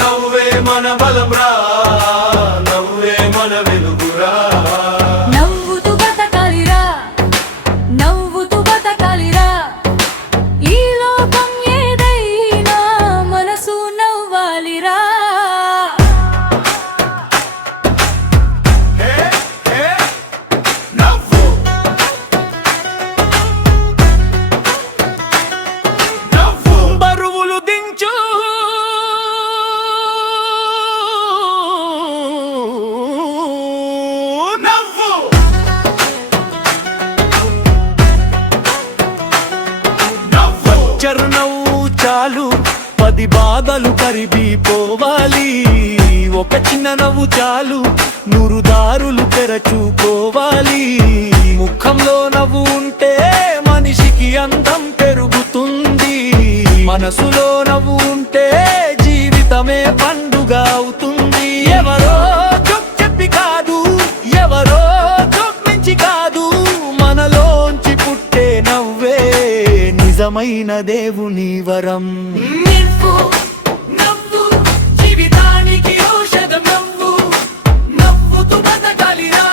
నవ్వే మన బలంరా, నవ్వే మన వెలుగురా. నవ్వుతూ బతకాలిరా, నవ్వుతూ బతకాలిరా. ఈ లోకం ఏదైనా మనసు నవ్వాలిరా. నవ్వు నవ్వు బరువులు దించు, నవ్వు నవ్వు చరణవు చాలు 10 బాధలు కరిగిపోవాలి. ఒక చిన్న నవ్వు చాలు 100 దారులు తెరచుకోవాలి. ముఖంలో నవ్వు ఉంటే మనిషికి అందం పెరుగుతుంది. మనసులో నవ్వు ఉంటే జీవితమే పండుగ అవుతుంది. ఎవరో చెప్పి కాదు, ఎవరో నుంచి కాదు, మనలోంచి పుట్టే నవ్వే నిజమైన దేవుని వరం. నవ్వు నవ్వు జీవితానికి ఔషధం. నవ్వు నవ్వుతూ బతకాలిరా,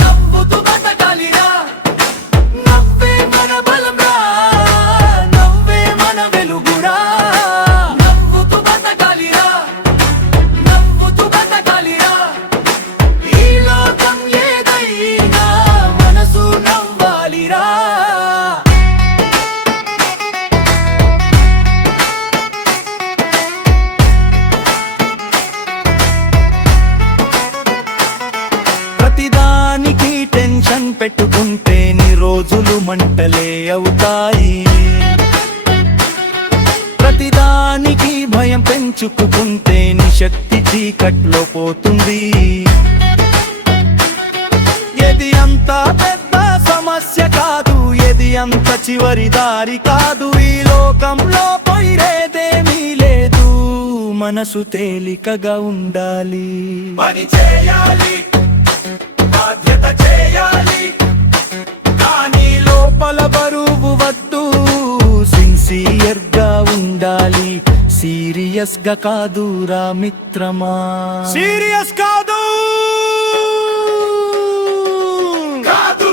నవ్వుతూ బతకాలిరా. నవ్వే మన బలంరా, నవ్వే మన వెలుగురా. నవ్వుతూ బతకాలిరా, నవ్వుతూ బతకాలిరా. ఈ లోకం ఏదైనా మనసు నవ్వాలిరా. ప్రతిదానికి టెన్షన్ పెట్టుకుంటే నీ రోజులు మంటలే అవుతాయి. ప్రతిదానికి భయం పెంచుకుంటే నీ శక్తి చీకట్లో పోతుంది. ఏది అంత పెద్ద సమస్య కాదు, ఏది అంత చివరి దారి కాదు. ఈ లోకంలో పోయిరేదేమీ లేదు, మనసు తేలికగా ఉండాలి. పని చేయాలి, బాధ్యత చేయాలి, కానీ లోపల బరువు వద్దు. సిన్సియర్ గా ఉండాలి, సీరియస్ గా కాదురా మిత్రమా. సీరియస్ కాదు, కాదు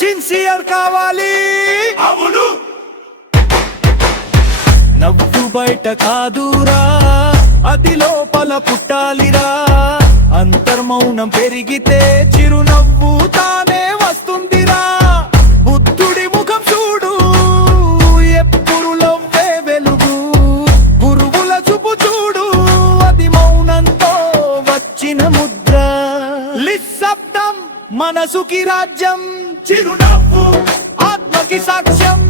సిన్సియర్ కావాలి. అవును, నవ్వు బయట కాదురా, అది లోపల పుట్టాలిరా. అంతర్మౌనం పెరిగితే చిరునవ్వు తానే వస్తుందిరా. బుద్ధుడి ముఖం చూడు, ఎప్పుడు నవ్వే వెలుగు. గురువుల చూపు చూడు, అది మౌనంతో వచ్చిన ముద్ర. నిశ్శబ్దం మనసుకి రాజ్యం, చిరునవ్వు ఆత్మకి సాక్ష్యం.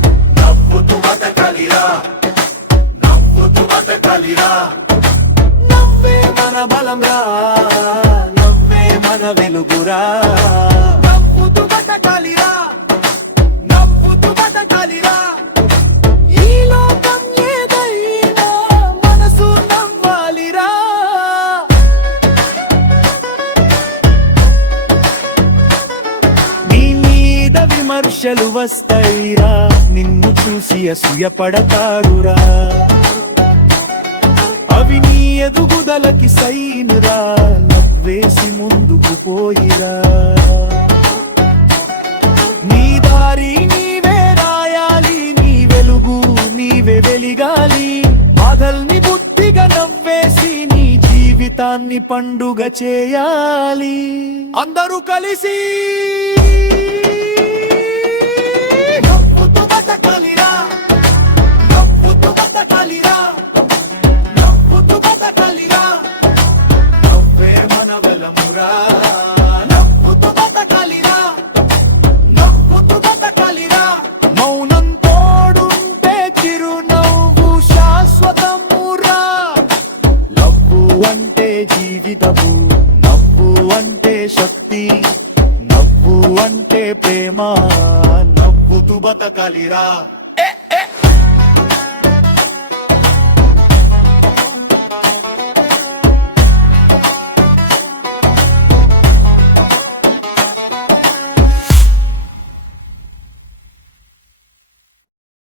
నవ్వుతూ బతకాలిరా, నవ్వుతూ బతకాలిరా. నవ్వే మన బలంరా, నవ్వే మన వెలుగురా. నవ్వుతూ బతకాలిరా, నవ్వుతూ బతకాలిరా. ఈ లోకం ఏదైనా మనసు నవ్వాలిరా. నీ మీద విమర్శలు వస్తాయిరా, నిన్ను చూసి అసూయపడతారురా. అవి నీ ఎదుగుదలకి సైనురా, నవ్వేసి ముందుకు పోయిరా. నీ దారి నీవే రాయాలి, నీ వెలుగు నీవే వెలిగాలి. బాధల్ని బుద్ధిగా నవ్వేసి నీ జీవితాన్ని పండుగ చేయాలి. అందరూ కలిసి